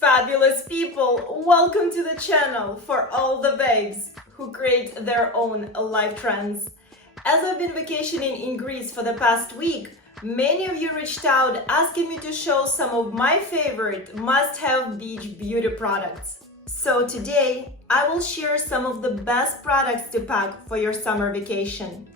Fabulous people, welcome to the channel for all the babes who create their own life trends. As I've been vacationing in Greece for the past week, many of you reached out asking me to show some of my favorite must-have beach beauty products. So today, I will share some of the best products to pack for your summer vacation.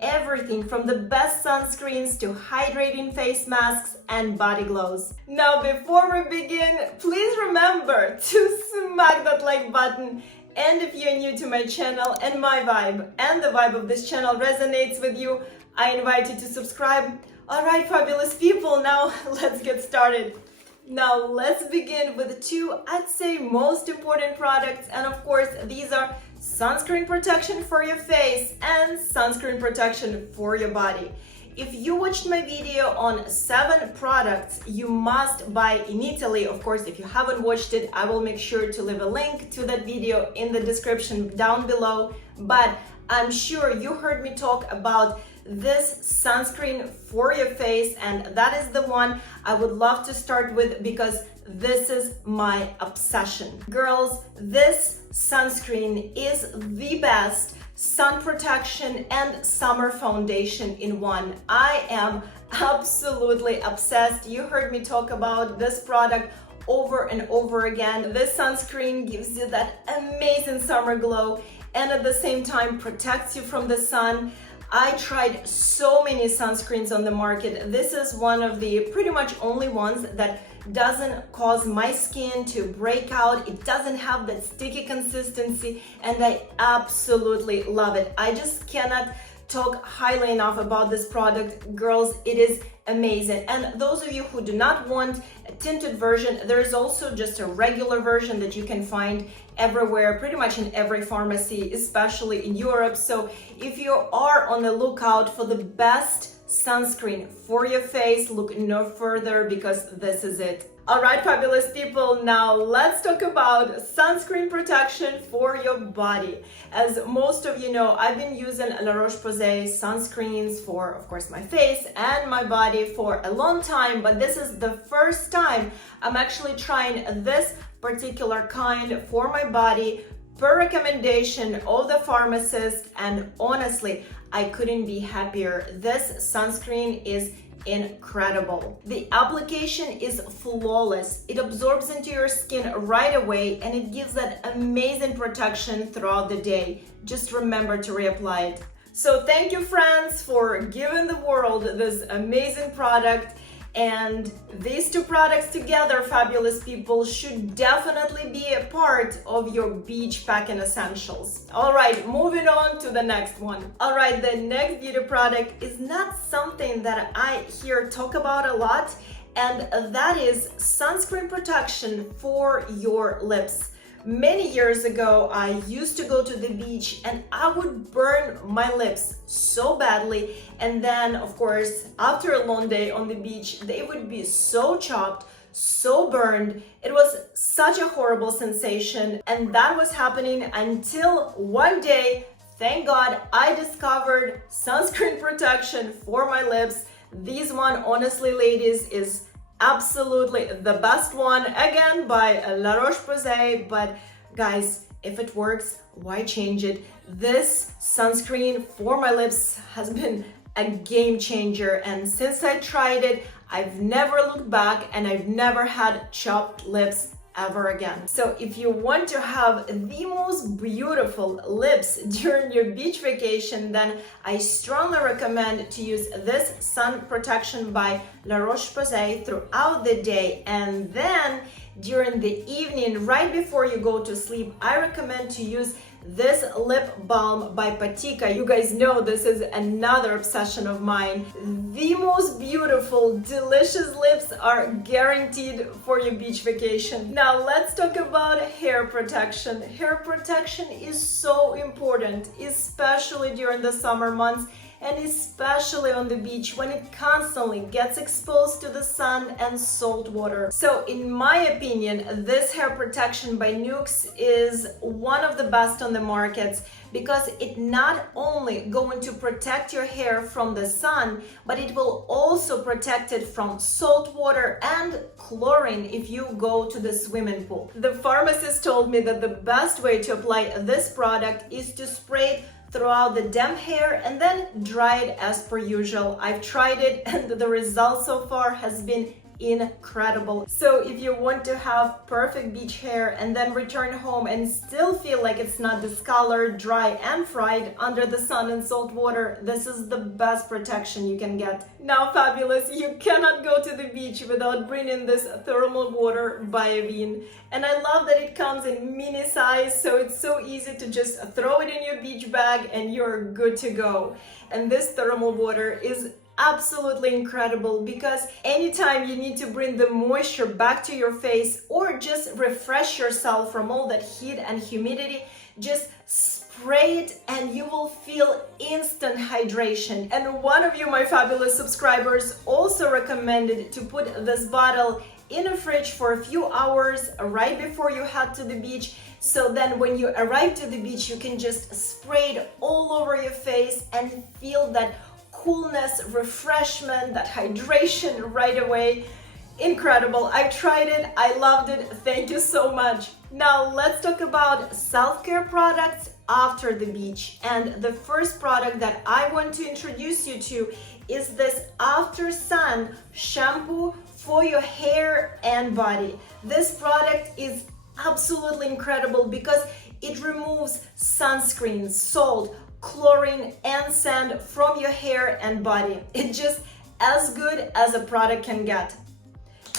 Everything from the best sunscreens to hydrating face masks and body glows. Now, before we begin, please remember to smack that like button. And if you're new to my channel and my vibe and the vibe of this channel resonates with you, I invite you to subscribe. All right, fabulous people, now let's get started. Now let's begin with two, I'd say, most important products. And of course, these are sunscreen protection for your face and sunscreen protection for your body. If you watched my video on 7 products you must buy in Italy, of course, if you haven't watched it, I will make sure to leave a link to that video in the description down below. But I'm sure you heard me talk about this sunscreen for your face, and that is the one I would love to start with because this is my obsession. Girls, this sunscreen is the best sun protection and summer foundation in one. I am absolutely obsessed. You heard me talk about this product over and over again. This sunscreen gives you that amazing summer glow and at the same time protects you from the sun. I tried so many sunscreens on the market. This is one of the pretty much only ones that doesn't cause my skin to break out. It doesn't have that sticky consistency, and I absolutely love it. I just cannot talk highly enough about this product. Girls, it is amazing. And those of you who do not want a tinted version, there is also just a regular version that you can find everywhere, pretty much in every pharmacy, especially in Europe. So if you are on the lookout for the best sunscreen for your face, look no further because this is it. All right, fabulous people, now let's talk about sunscreen protection for your body. As most of you know, I've been using Roche-Posay sunscreens for, of course, my face and my body for a long time, but this is the first time I'm actually trying this particular kind for my body per recommendation of the pharmacist, and honestly, I couldn't be happier. This sunscreen is incredible. The application is flawless. It absorbs into your skin right away and it gives that amazing protection throughout the day. Just remember to reapply it. So thank you, friends, for giving the world this amazing product. And these two products together, fabulous people, should definitely be a part of your beach packing essentials. All right, moving on to the next one. All right, the next beauty product is not something that I hear talk about a lot, and that is sunscreen protection for your lips. Many years ago, I used to go to the beach and I would burn my lips so badly. And then, of course, after a long day on the beach, they would be so chapped, so burned. It was such a horrible sensation. And that was happening until one day, thank God, I discovered sunscreen protection for my lips. This one, honestly, ladies, is absolutely the best one, again by La Roche-Posay, but guys, if it works, why change it? This sunscreen for my lips has been a game changer, and since I tried it, I've never looked back and I've never had chapped lips ever again. So if you want to have the most beautiful lips during your beach vacation, then I strongly recommend to use this sun protection by La Roche-Posay throughout the day, and then during the evening, right before you go to sleep, I recommend to use this lip balm by Patyka. You guys know this is another obsession of mine. The most beautiful, delicious lips are guaranteed for your beach vacation. Now let's talk about hair protection. Hair protection is so important, especially during the summer months. and especially on the beach when it constantly gets exposed to the sun and salt water. So in my opinion, this hair protection by Nuxe is one of the best on the market because it not only going to protect your hair from the sun, but it will also protect it from salt water and chlorine if you go to the swimming pool. The pharmacist told me that the best way to apply this product is to spray it throughout the damp hair and then dry it as per usual. I've tried it and the result so far has been incredible. So if you want to have perfect beach hair and then return home and still feel like it's not discolored, dry and fried under the sun and salt water, this is the best protection you can get. Now fabulous, you cannot go to the beach without bringing this thermal water by Avene. And I love that it comes in mini size, so it's so easy to just throw it in your beach bag and you're good to go. And this thermal water is absolutely incredible because anytime you need to bring the moisture back to your face or just refresh yourself from all that heat and humidity, just spray it and you will feel instant hydration. And one of you, my fabulous subscribers, also recommended to put this bottle in a fridge for a few hours right before you head to the beach, so then when you arrive to the beach you can just spray it all over your face and feel that coolness, refreshment, that hydration right away. Incredible. I tried it. I loved it. Thank you so much. Now let's talk about self-care products after the beach. And the first product that I want to introduce you to is this After Sun shampoo for your hair and body. This product is absolutely incredible because it removes sunscreen, salt, chlorine and sand from your hair and body. It's just as good as a product can get.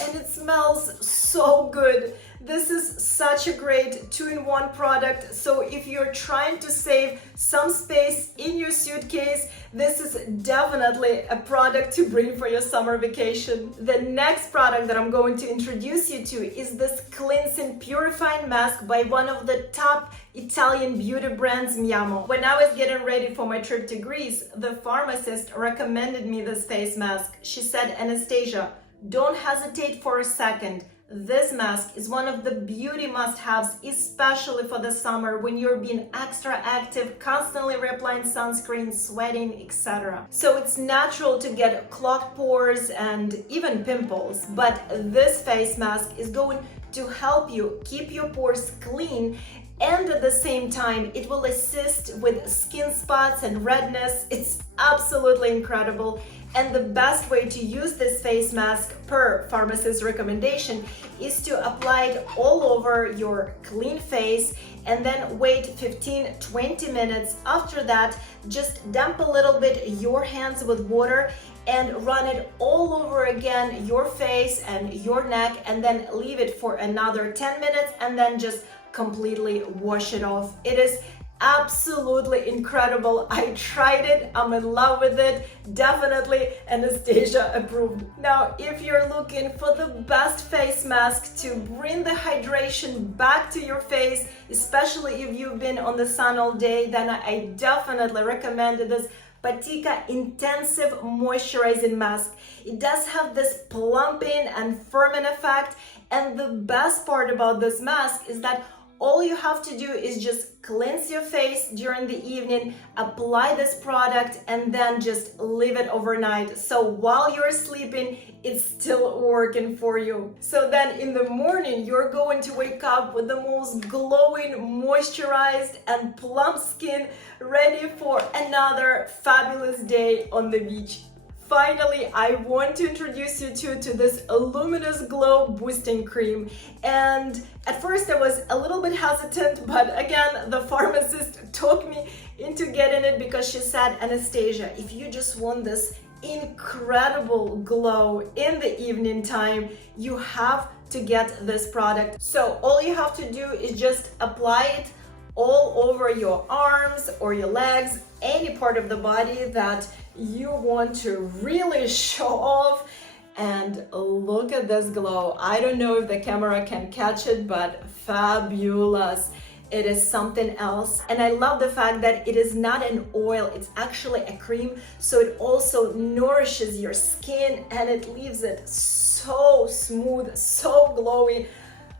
And it smells so good. This is such a great two-in-one product. So if you're trying to save some space in your suitcase, this is definitely a product to bring for your summer vacation. The next product that I'm going to introduce you to is this cleansing purifying mask by one of the top Italian beauty brands, Miamo. When I was getting ready for my trip to Greece, the pharmacist recommended me this face mask. She said, Anastasia, don't hesitate for a second. This mask is one of the beauty must-haves, especially for the summer when you're being extra active, constantly reapplying sunscreen, sweating, etc. So it's natural to get clogged pores and even pimples, but this face mask is going to help you keep your pores clean, and at the same time it will assist with skin spots and redness. It's absolutely incredible. And the best way to use this face mask per pharmacist's recommendation is to apply it all over your clean face and then wait 15-20 minutes. After that, just damp a little bit your hands with water and run it all over again, your face and your neck, and then leave it for another 10 minutes and then just completely wash it off. It is absolutely incredible. I tried it. I'm in love with it. Definitely Anastasia approved. Now, if you're looking for the best face mask to bring the hydration back to your face, especially if you've been on the sun all day, then I definitely recommend this Patyka Intensive Moisturizing Mask. It does have this plumping and firming effect, and the best part about this mask is that all you have to do is just cleanse your face during the evening, apply this product, and then just leave it overnight. So while you're sleeping, it's still working for you. So then in the morning, you're going to wake up with the most glowing, moisturized, and plump skin, ready for another fabulous day on the beach. Finally, I want to introduce you to this Luminous Glow Boosting Cream. And at first I was a little bit hesitant, but again, the pharmacist talked me into getting it because she said, Anastasia, if you just want this incredible glow in the evening time, you have to get this product. So all you have to do is just apply it all over your arms or your legs, any part of the body that you want to really show off. And look at this glow. I don't know if the camera can catch it, but fabulous. it is something else. And I love the fact that it is not an oil, it's actually a cream, so it also nourishes your skin and it leaves it so smooth, so glowy.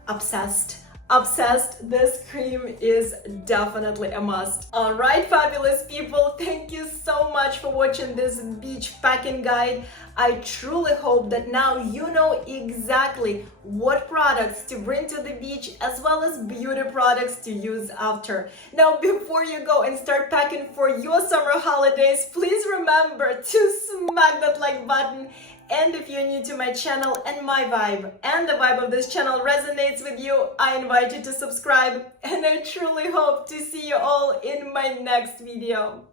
Obsessed. Obsessed. This cream is definitely a must. All right, fabulous people, thank you so much for watching this beach packing guide. I truly hope that now you know exactly what products to bring to the beach as well as beauty products to use after. Now, before you go and start packing for your summer holidays, please remember to smack that like button. And if you're new to my channel and my vibe and the vibe of this channel resonates with you, I invite you to subscribe, and I truly hope to see you all in my next video.